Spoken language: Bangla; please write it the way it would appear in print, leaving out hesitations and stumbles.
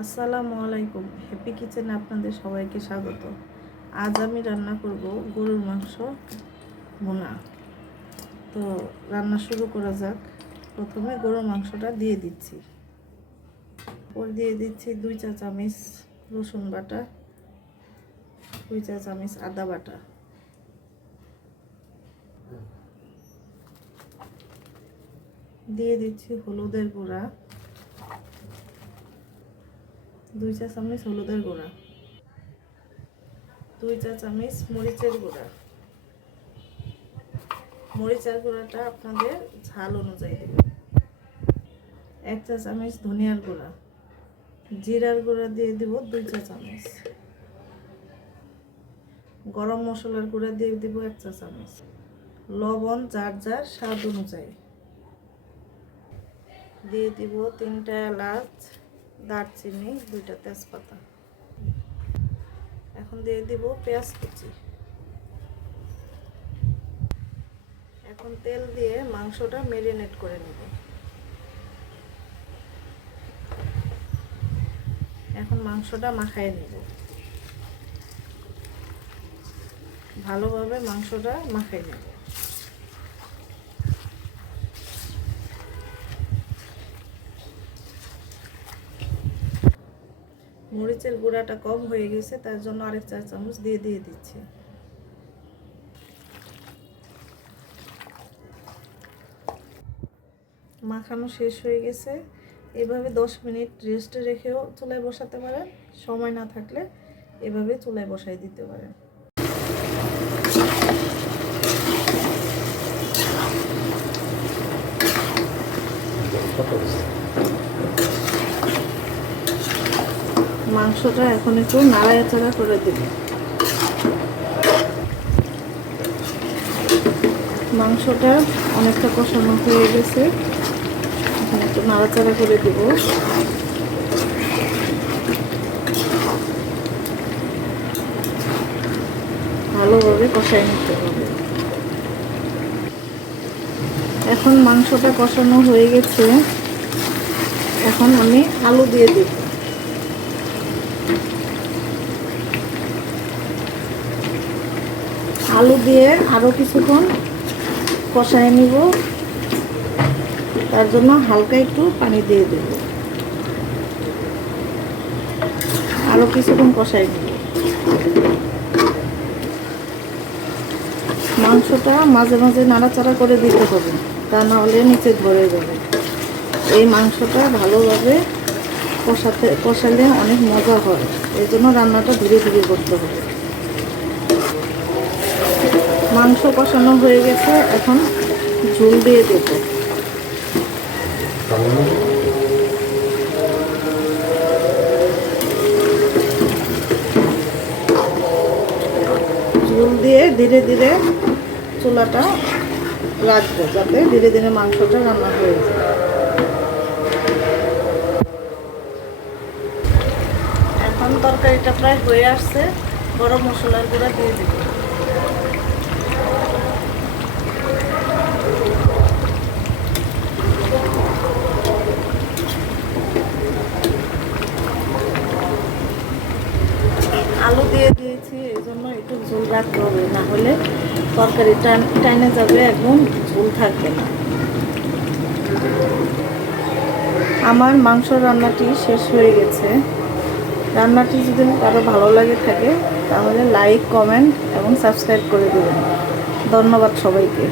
আসসালামু আলাইকুম। হ্যাপি কিচেনে আপনাদের সবাইকে স্বাগত। আজ আমি রান্না করব গরুর মাংস ভুনা। তো রান্না শুরু করা যাক। প্রথমে গরুর মাংসটা দিয়ে দিচ্ছি। ওর দিয়ে দিচ্ছি 2 চা চামচ রসুন বাটা, 2 চা চামচ আদা বাটা, দিয়ে দিচ্ছি হলুদের গুঁড়া, 2 চা চামচ হলুদের গুঁড়া, 2 চা চামচ মরিচের গুঁড়া। মরিচের গুঁড়াটা আপনাদের ঝাল অনুযায়ী দেবেন। 1 চা চামচ ধনিয়ার গুঁড়া, জিরার গুঁড়া দিয়ে দিব 2 চা চামচ, গরম মশলার গুঁড়া দিয়ে দিব 1 চা চামচ, লবণ যার যার স্বাদ অনুযায়ী দিয়ে দিব, 3টা এলাচ, দারচিনি, 2টা তেজপাতা। এখন দিয়ে দিব পেঁয়াজ কুচি। এখন তেল দিয়ে মাংসটা ম্যারিনেট করে নেব। এখন মাংসটা মাখায় নেব, ভালোভাবে মাংসটা মাখায় নেব। মরিচের গুঁড়াটা কম হয়ে গেছে, তার জন্য আরেক 4 চামচ দিয়ে দিচ্ছি। মাখানো শেষ হয়ে গেছে। এভাবে 10 মিনিট রেস্টে রেখেও চুলায় বসাতে পারেন, সময় না থাকলে এভাবে চুলায় বসাই দিতে পারেন। মাংসটা এখন একটু নাড়াচাড়া করে দেব। মাংসটা অনেকটা কষানো হয়ে গেছে, এখন একটু নাড়াচাড়া করে দেব। ভালোভাবে কষাই নিতে হবে। এখন মাংসটা কষানো হয়ে গেছে, এখন আমি আলু দিয়ে দেব। আলু দিয়ে আরও কিছুক্ষণ কষায় নিব, তার জন্য হালকা একটু পানি দিয়ে দেব। আরও কিছুক্ষণ কষায় নিব। মাংসটা মাঝে মাঝে নাড়াচাড়া করে দিতে হবে, তা না হলে নিচে ধরে যাবে। এই মাংসটা ভালোভাবে কষালে অনেক মজা হয়, এই জন্য রান্নাটা ধীরে ধীরে করতে হবে। মাংস কষানো হয়ে গেছে, এখন ঝোল দিয়ে দেব। ঝোল দিয়ে ধীরে ধীরে চুলাটা রাখবো, যাতে ধীরে ধীরে মাংসটা রান্না হয়ে যায়। এখন তরকারিটা প্রায় হয়ে আসছে, গরম মশলার গুঁড়া দিয়ে দেব। আলু দিয়ে দিয়েছি, এই জন্য একটু ঝোল রাখতে হবে, না হলে তরকারি টাইনে যাবে, একদম ঝোল থাকবে না। আমার মাংস রান্নাটি শেষ হয়ে গেছে। রান্নাটি যদি কারো ভালো লাগে থাকে তাহলে লাইক, কমেন্ট এবং সাবস্ক্রাইব করে দেবেন। ধন্যবাদ সবাইকে।